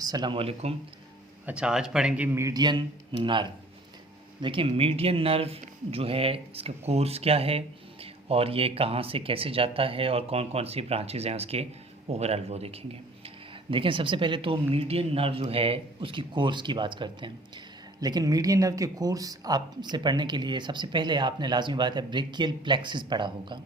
अस्सलाम वालेकुम। अच्छा, आज पढ़ेंगे मीडियन नर्व। देखिए, मीडियन नर्व जो है इसका कोर्स क्या है और ये कहाँ से कैसे जाता है और कौन कौन सी ब्रांचेज हैं उसके, ओवरऑल वो देखेंगे। देखिए, सबसे पहले तो मीडियन नर्व जो है उसकी कोर्स की बात करते हैं। लेकिन मीडियन नर्व के कोर्स आपसे पढ़ने के लिए सबसे पहले आपने लाजमी बात है ब्रेकियल प्लेक्सिस पढ़ा होगा।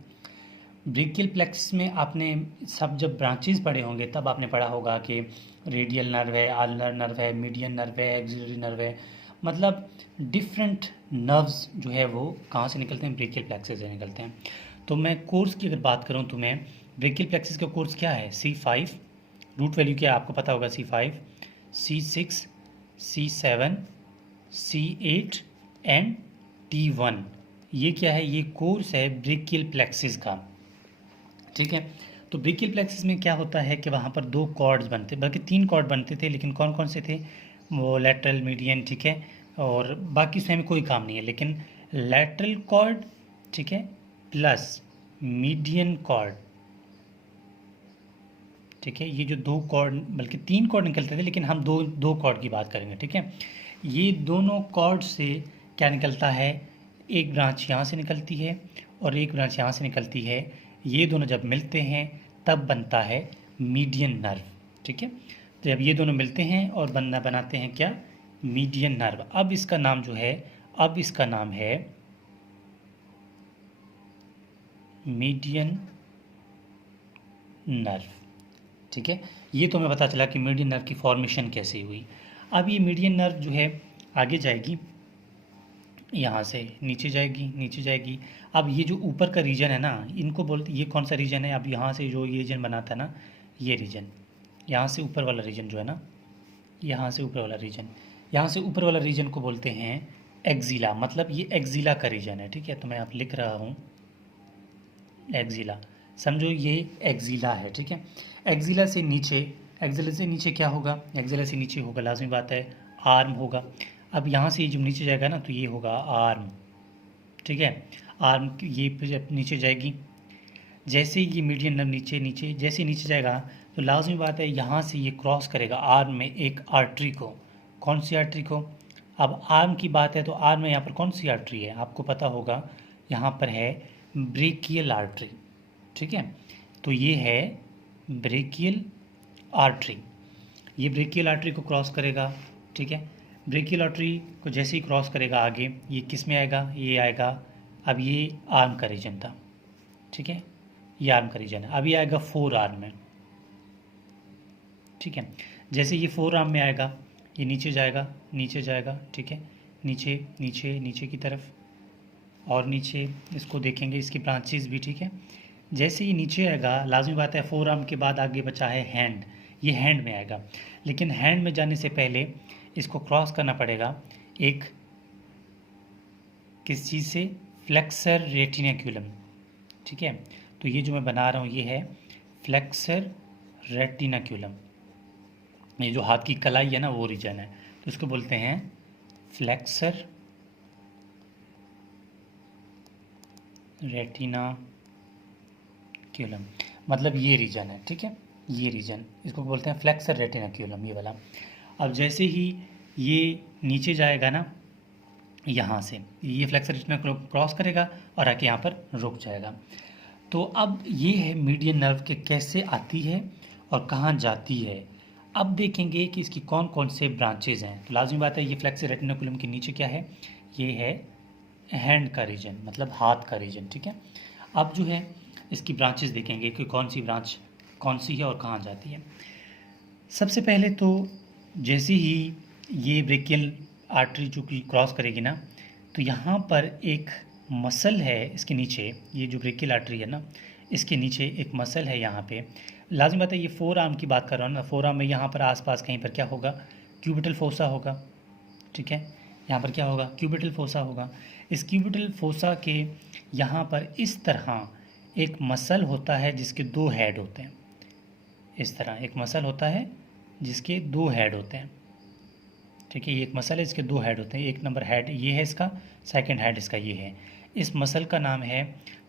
ब्रेकियल प्लेक्स में आपने सब जब ब्रांचेस पढ़े होंगे तब आपने पढ़ा होगा कि रेडियल नर्व है, आलनर नर्व है, मीडियन नर्व है, एक्सिलरी नर्व है। मतलब डिफरेंट नर्व्स जो है वो कहाँ से निकलते हैं, ब्रेकियल प्लेक्सिस से निकलते हैं। तो मैं कोर्स की अगर बात करूँ तो मैं ब्रेकियल प्लेक्सिस का कोर्स क्या है, C5 रूट वैल्यू क्या है आपको पता होगा, C5, C6, C7, C8 and T1। ये क्या है, ये कोर्स है ब्रेकियल प्लेक्सिस का। ठीक है, तो ब्रेकियल प्लेक्सिस में क्या होता है कि वहाँ पर दो कॉर्ड्स बनते, बल्कि तीन कॉर्ड बनते थे, लेकिन कौन कौन से थे, वो लेटरल, मीडियन, ठीक है, और बाकी उसमें कोई काम नहीं है। लेकिन लेटरल कॉर्ड, ठीक है, प्लस मीडियन कॉर्ड, ठीक है, ये जो दो कॉर्ड, बल्कि तीन कॉर्ड निकलते थे, लेकिन हम दो दो कॉर्ड की बात करेंगे। ठीक है, ये दोनों कॉर्ड से क्या निकलता है, एक ब्रांच यहाँ से निकलती है और एक ब्रांच यहाँ से निकलती है। ये दोनों जब मिलते हैं तब बनता है मीडियन नर्व। ठीक है, तो जब ये दोनों मिलते हैं और बनाते हैं क्या, मीडियन नर्व। अब इसका नाम जो है, अब इसका नाम है मीडियन नर्व। ठीक है, ये तो हमें पता चला कि मीडियन नर्व की फॉर्मेशन कैसे हुई। अब ये मीडियन नर्व जो है आगे जाएगी, यहाँ से नीचे जाएगी, नीचे जाएगी। अब ये जो ऊपर का रीजन है ना, इनको बोलते, ये कौन सा रीजन है, अब यहाँ से जो ये रीजन बनाता है ना, ये रीजन, यहाँ से ऊपर वाला रीजन जो है ना, यहाँ से ऊपर वाला रीजन, यहाँ से ऊपर वाला रीजन को बोलते हैं एक्जिला। मतलब ये एक्जिला का रीजन है। ठीक है, तो मैं आप लिख रहा हूँ एक्जिला, समझो ये एक्जिला है। ठीक है, एक्जिला से नीचे, एक्जिला से नीचे क्या होगा, एक्जिला से नीचे होगा, लाजमी बात है, आर्म होगा। अब यहाँ से जब नीचे जाएगा ना तो ये होगा आर्म। ठीक है, आर्म ये जब नीचे जाएगी, जैसे ये मीडियन नर्व नीचे नीचे जैसे नीचे जाएगा तो लाजमी बात है यहाँ से ये क्रॉस करेगा आर्म में एक आर्टरी को। कौन सी आर्टरी को, अब आर्म की बात है तो आर्म में यहाँ पर कौन सी आर्टरी है आपको पता होगा, यहाँ पर है ब्रेकियल आर्टरी। ठीक है, तो ये है ब्रेकियल आर्टरी, ये ब्रेकियल आर्टरी को क्रॉस करेगा। ठीक है, ब्रेकियल आर्टरी को जैसे ही क्रॉस करेगा आगे, ये किस में आएगा, ये आएगा, अब ये आर्म का रीजन था। ठीक है, ये आर्म का रीजन है, अब ये आएगा फोर आर्म में। ठीक है, जैसे ये फोर आर्म में आएगा, ये नीचे जाएगा, नीचे जाएगा। ठीक है, नीचे नीचे नीचे की तरफ और नीचे, इसको देखेंगे इसकी ब्रांचेस भी। ठीक है, जैसे ये नीचे आएगा, लाजमी बात है फोर आर्म के बाद आगे बचा है हैंड, ये हैंड में आएगा। लेकिन हैंड में जाने से पहले इसको क्रॉस करना पड़ेगा एक किस चीज़ से, फ्लेक्सर रेटिनाक्यूलम। ठीक है, तो ये जो मैं बना रहा हूँ ये है फ्लेक्सर रेटिनाक्यूलम, ये जो हाथ की कलाई है ना वो रीजन है, तो इसको बोलते हैं फ्लेक्सर रेटिनाक्यूलम, मतलब ये रीजन है। ठीक है, ये रीजन, इसको बोलते हैं फ्लेक्सर रेटिनाक्यूलम, ये वाला। अब जैसे ही ये नीचे जाएगा ना, यहाँ से ये फ्लेक्सर रेटिनाक्यूलम क्रॉस करेगा और आके यहाँ पर रुक जाएगा। तो अब ये है मीडियन नर्व के कैसे आती है और कहाँ जाती है। अब देखेंगे कि इसकी कौन कौन से ब्रांचेज हैं। तो लाजमी बात है, ये फ्लेक्सर रेटिनाक्यूलम के नीचे क्या है, ये है हैंड का रीजन, मतलब हाथ का रीजन। ठीक है, अब जो है इसकी ब्रांचेस देखेंगे कि कौन सी ब्रांच कौन सी है और कहाँ जाती है। सबसे पहले तो जैसे ही ये ब्रेकियल आर्टरी जो कि क्रॉस करेगी ना, तो यहाँ पर एक मसल है इसके नीचे, ये जो ब्रेकियल आर्टरी है ना इसके नीचे एक मसल है यहाँ पे। लाजिम बात है, ये फोर आर्म की बात कर रहा हूँ ना, फोर आर्म में यहाँ पर आसपास कहीं पर क्या होगा, क्यूबिटल फोसा होगा। ठीक है, यहाँ पर क्या होगा, क्यूबिटल फोसा होगा। इस क्यूबिटल फोसा के यहाँ पर इस तरह एक मसल होता है जिसके दो हेड होते हैं। इस तरह एक मसल होता है जिसके दो हेड होते हैं। ठीक है, ये एक मसल है इसके दो हेड होते हैं, एक नंबर हेड ये है इसका, सेकंड हेड इसका ये है। इस मसल का नाम है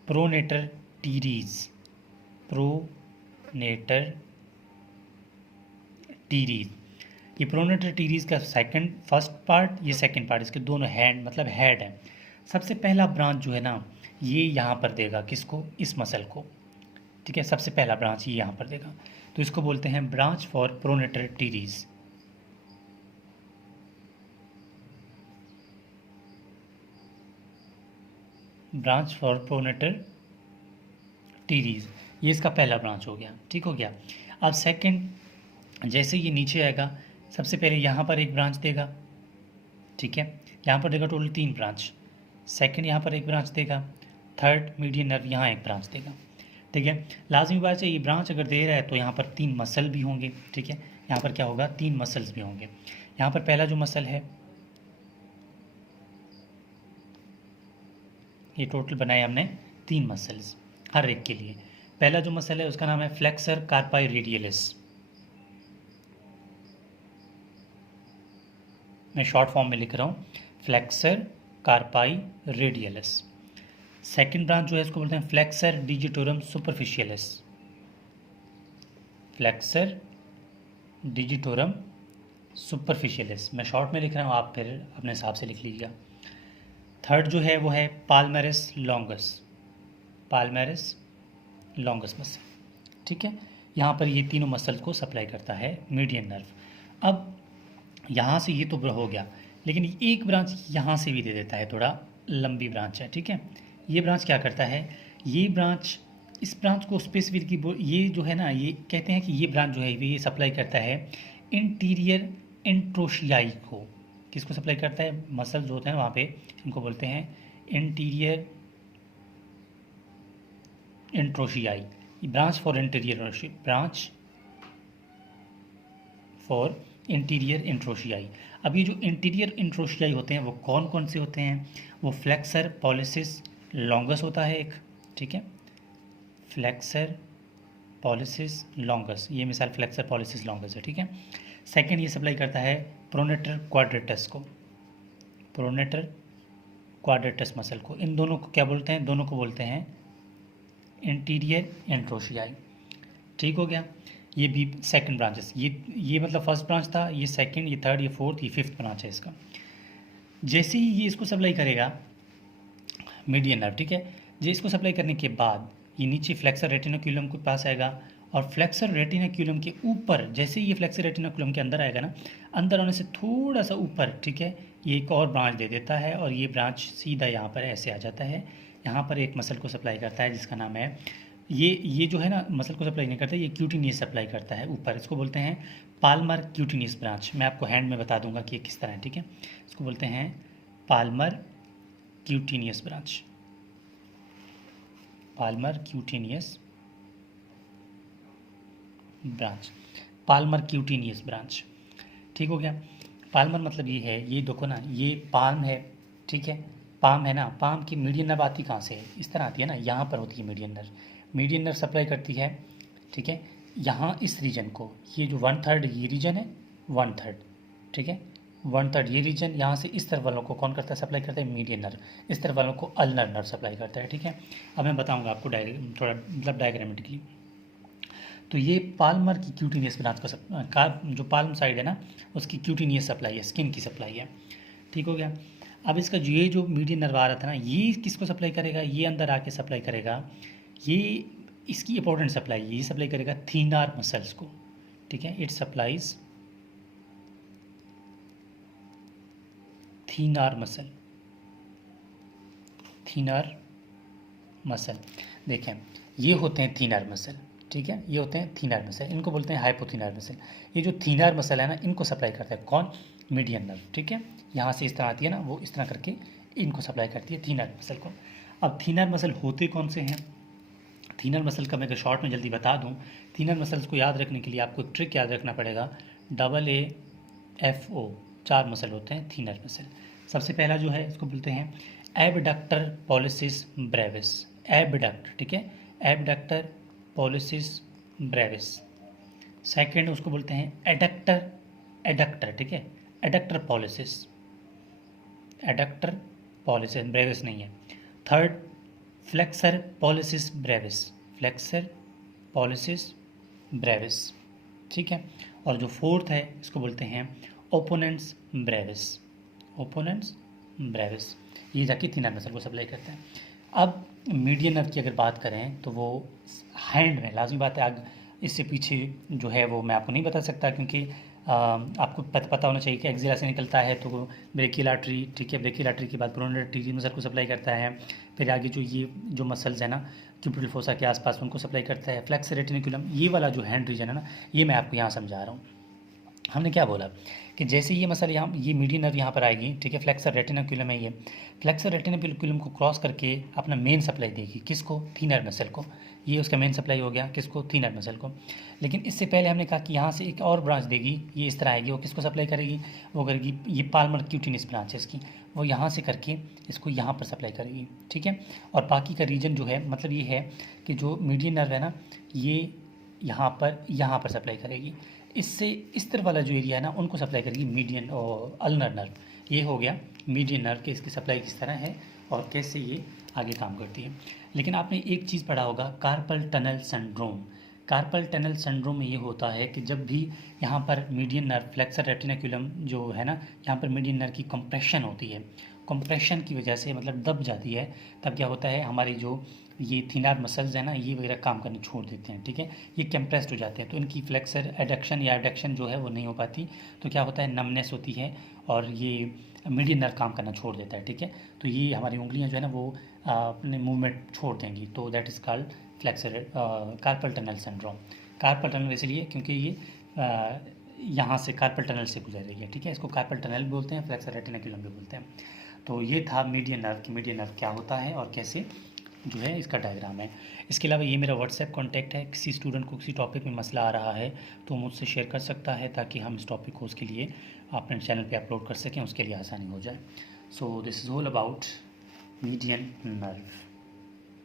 प्रोनेटर टीरीज, प्रोनेटर टीरीज। ये प्रोनेटर टीरीज का फर्स्ट पार्ट, ये सेकंड पार्ट, इसके दोनों मतलब हेड है। सबसे पहला ब्रांच जो है ना, ये यहाँ पर देगा किसको, इस मसल को, ठीक है। सबसे पहला ब्रांच ये यहाँ पर देगा, तो इसको बोलते हैं branch for pronator teres. Branch for pronator teres, ये इसका पहला ब्रांच हो गया, ठीक हो गया। अब सेकंड, जैसे ये नीचे आएगा, सबसे पहले यहाँ पर एक ब्रांच देगा, ठीक है। यहाँ पर देगा टोटल 3 ब्रांच। सेकंड यहाँ पर एक ब्रांच देगा, थर्ड मीडियन नर्व यहाँ एक ब्रांच देगा, ठीक है। लाजमी बात है, ये ब्रांच अगर दे रहा है तो यहाँ पर 3 मसल भी होंगे, ठीक है। यहाँ पर क्या होगा, 3 मसल्स भी होंगे। यहाँ पर पहला जो मसल है, ये टोटल बनाए हमने 3 मसल्स हर एक के लिए। पहला जो मसल है उसका नाम है फ्लेक्सर कार्पाई रेडियलिस, मैं शॉर्ट फॉर्म में लिख रहा हूँ, फ्लेक्सर कार्पाई रेडियलिस। सेकंड ब्रांच जो है इसको बोलते हैं flexor digitorum superficialis, flexor digitorum superficialis, मैं शॉर्ट में लिख रहा हूँ, आप फिर अपने हिसाब से लिख लीजिएगा। थर्ड जो है वो है पाल्मेरिस लॉन्गस, पाल्मेरिस लॉन्गस मसल, ठीक है। यहाँ पर ये तीनों मसल को सप्लाई करता है मीडियन नर्व। अब यहाँ से ये तो हो गया, लेकिन एक ब्रांच यहाँ से भी दे देता है, थोड़ा लंबी ब्रांच है, ठीक है। ये ब्रांच क्या करता है, ये ब्रांच, इस ब्रांच को स्पेसिफिकली ये जो है ना, ये कहते हैं कि ये ब्रांच जो है ये सप्लाई करता है इंटीरियर इंट्रोशियाई को। किसको सप्लाई करता है, मसल जो होते हैं वहाँ पे, इनको बोलते हैं interior interossei, branch for interior, branch for interior interossei. अब ये जो इंटीरियर इंट्रोशियाई होते हैं वो कौन कौन से होते हैं, वो फ्लेक्सर पॉलिसिस लॉन्गस होता है एक, ठीक है, फ्लेक्सर पॉलिसिस लॉन्गस, ये मिसाल फ्लेक्सर पॉलिसिस लॉन्गस है, ठीक है। सेकंड ये सप्लाई करता है प्रोनेटर क्वाड्रेटस को, प्रोनेटर क्वाड्रेटस मसल को। इन दोनों को क्या बोलते हैं, दोनों को बोलते हैं इंटीरियर इंट्रोशियाई, ठीक हो गया। ये भी सेकंड ब्रांचेस, ये मतलब फर्स्ट ब्रांच था, ये सेकंड, ये थर्ड, ये फोर्थ, ये फिफ्थ ब्रांच है इसका। जैसे ही ये इसको सप्लाई करेगा मीडियन नर्व, ठीक है, जो इसको सप्लाई करने के बाद ये नीचे फ्लेक्सर रेटिनोक्यूलम के पास आएगा, और फ्लेक्सर रेटिनोक्यूलम के ऊपर, जैसे ये फ्लेक्सर रेटिनोक्यूलम के अंदर आएगा ना, अंदर आने से थोड़ा सा ऊपर, ठीक है, ये एक और ब्रांच दे देता है, और ये ब्रांच सीधा यहाँ पर ऐसे आ जाता है, यहाँ पर एक मसल को सप्लाई करता है जिसका नाम है, ये जो है ना मसल को सप्लाई नहीं करता, ये क्यूटिनियस सप्लाई करता है ऊपर, इसको बोलते हैं पाल्मर क्यूटिनियस ब्रांच। मैं आपको हैंड में बता दूंगा कि ये किस तरह है, ठीक है। इसको बोलते हैं palmar cutaneous branch, palmar cutaneous branch, palmar cutaneous branch, ठीक हो गया। पाल्मर मतलब ये है, ये देखो ना, ये पाल्म है, ठीक है, पाम है ना, पाम की मीडियन नर्व आती कहाँ से है, इस तरह आती है ना, यहाँ पर होती है median nerve, median nerve supply करती है, ठीक है, यहाँ इस रीजन को, ये जो 1/3 ये रीजन है, 1/3, ठीक है, 1/3 ये रीजन, यहाँ से इस तरफ वालों को कौन करता है, सप्लाई करता है मीडियन नर्व, इस तरफ वालों को अल्नर नर्व सप्लाई करता है, ठीक है। अब मैं बताऊँगा आपको थोड़ा मतलब डायग्रामेटिकली। तो ये पाल्मर की क्यूटिनियस ब्रांच का जो पाल्म साइड है ना, उसकी क्यूटिनियस सप्लाई है, स्किन की सप्लाई है, ठीक हो गया। अब इसका जो ये जो मीडियन नर्व आ रहा था ना, ये किसको सप्लाई करेगा, ये अंदर आके सप्लाई करेगा, ये इसकी इंपॉर्टेंट सप्लाई, ये सप्लाई करेगा थीनर मसल्स को, ठीक है, it supplies thinner muscle, thinner muscle, देखें ये होते हैं थीनर मसल, ठीक है, ये होते हैं थीनर मसल, इनको बोलते हैं हाइपोथीनर मसल। ये जो थीनर मसल है ना, इनको सप्लाई करता है कौन, मीडियन नर्व, ठीक है, यहाँ से इस तरह आती है ना, वो इस तरह करके इनको सप्लाई करती है थीनर मसल को। अब थीनर मसल होते कौन से हैं, थीनर मसल का मैं अगर शॉर्ट में जल्दी बता दूं, थीनर मसल्स को याद रखने के लिए आपको एक ट्रिक याद रखना पड़ेगा, AAFO, 4 मसल होते हैं थीनर मसल। सबसे पहला जो है इसको बोलते हैं एबडक्टर पॉलिसिस ब्रेविस, एबडक्ट, ठीक है, एबडक्टर पॉलिसिस ब्रेविस। सेकंड उसको बोलते हैं एडक्टर, एडक्टर, ठीक है, adductor pollicis, adductor pollicis, Brevis नहीं है। Third flexor pollicis Brevis, flexor pollicis Brevis, ठीक है। और जो फोर्थ है इसको बोलते हैं ओपोनेंट्स ब्रेविस, ओपोनेंट्स ब्रेविस, ये जाके थीनर मसल को सप्लाई करते हैं। अब मीडियन नर्व की अगर बात करें तो वो हैंड में, लाजमी बात है, आग इससे पीछे जो है वो मैं आपको नहीं बता सकता, क्योंकि आपको पता होना चाहिए कि एक्सिला से निकलता है तो ब्रेकियल आर्टरी, ठीक है, ब्रेकियल आर्टरी के बाद प्रोनल आर्टरी मसल को सप्लाई करता है, फिर आगे जो ये जो मसल्स है ना क्यूबिटल फोसा के आसपास उनको सप्लाई करता है, फ्लेक्सर रेटिकुलम, ये वाला जो हैंड रीजन है ना, ये मैं आपको यहाँ समझा रहा हूँ। हमने क्या बोला कि जैसे ये मसल यहाँ, ये मीडियन नर्व यहाँ पर आएगी, ठीक है, फ्लेक्सर रेटिकुलम है ये, फ्लेक्सर रेटिकुलम को क्रॉस करके अपना मेन सप्लाई देगी किसको, थीनर मसल को, ये उसका मेन सप्लाई हो गया किसको, थीनर मसल को। लेकिन इससे पहले हमने कहा कि यहाँ से एक और ब्रांच देगी, ये इस तरह आएगी, वो किसको सप्लाई करेगी, वो करेगी ये पाल्मर क्यूटिनस ब्रांच है इसकी, वो यहाँ से करके इसको यहाँ पर सप्लाई करेगी, ठीक है। और बाकी का रीजन जो है, मतलब ये है कि जो मीडियन नर्व है ना, ये यहाँ पर सप्लाई करेगी, इससे इस तरफ वाला जो एरिया है ना उनको सप्लाई करेगी मीडियन और अल्नर नर्व। ये हो गया मीडियन नर्व के, इसकी सप्लाई किस तरह है और कैसे ये आगे काम करती है। लेकिन आपने एक चीज़ पढ़ा होगा, carpal tunnel syndrome. Carpal tunnel syndrome में ये होता है कि जब भी यहाँ पर मीडियन नर्व, फ्लेक्सर रेटिकुलम जो है ना, यहाँ पर मीडियन नर्व की कंप्रेशन होती है, कंप्रेशन की वजह से मतलब दब जाती है, तब क्या होता है, हमारी जो ये थीनर मसल्स है ना, ये वगैरह काम करने छोड़ देते हैं, ठीक है, ये कंप्रेस्ड हो जाते हैं, तो इनकी फ्लेक्सर एडक्शन या एडक्शन जो है वो नहीं हो पाती, तो क्या होता है, नमनेस होती है और ये मीडियन नर्व काम करना छोड़ देता है, ठीक है। तो ये हमारी उंगलियां जो है ना वो अपने मूवमेंट छोड़ देंगी, तो that is called flexor carpal tunnel syndrome. Carpal tunnel इसलिए क्योंकि ये यहाँ से कार्पल टनल से गुजर रही है, ठीक है, इसको कार्पल टनल भी बोलते हैं, फ्लेक्सर रेटिकुलम भी बोलते हैं। तो ये था मीडियन नर्व की, मीडियन नर्व क्या होता है और कैसे जो है इसका डायग्राम है। इसके अलावा ये मेरा व्हाट्सएप कॉन्टैक्ट है, किसी स्टूडेंट को किसी टॉपिक में मसला आ रहा है तो मुझसे शेयर कर सकता है, ताकि हम इस टॉपिक को उसके लिए अपने चैनल पे अपलोड कर सकें, उसके लिए आसानी हो जाए। So this is all about median nerve.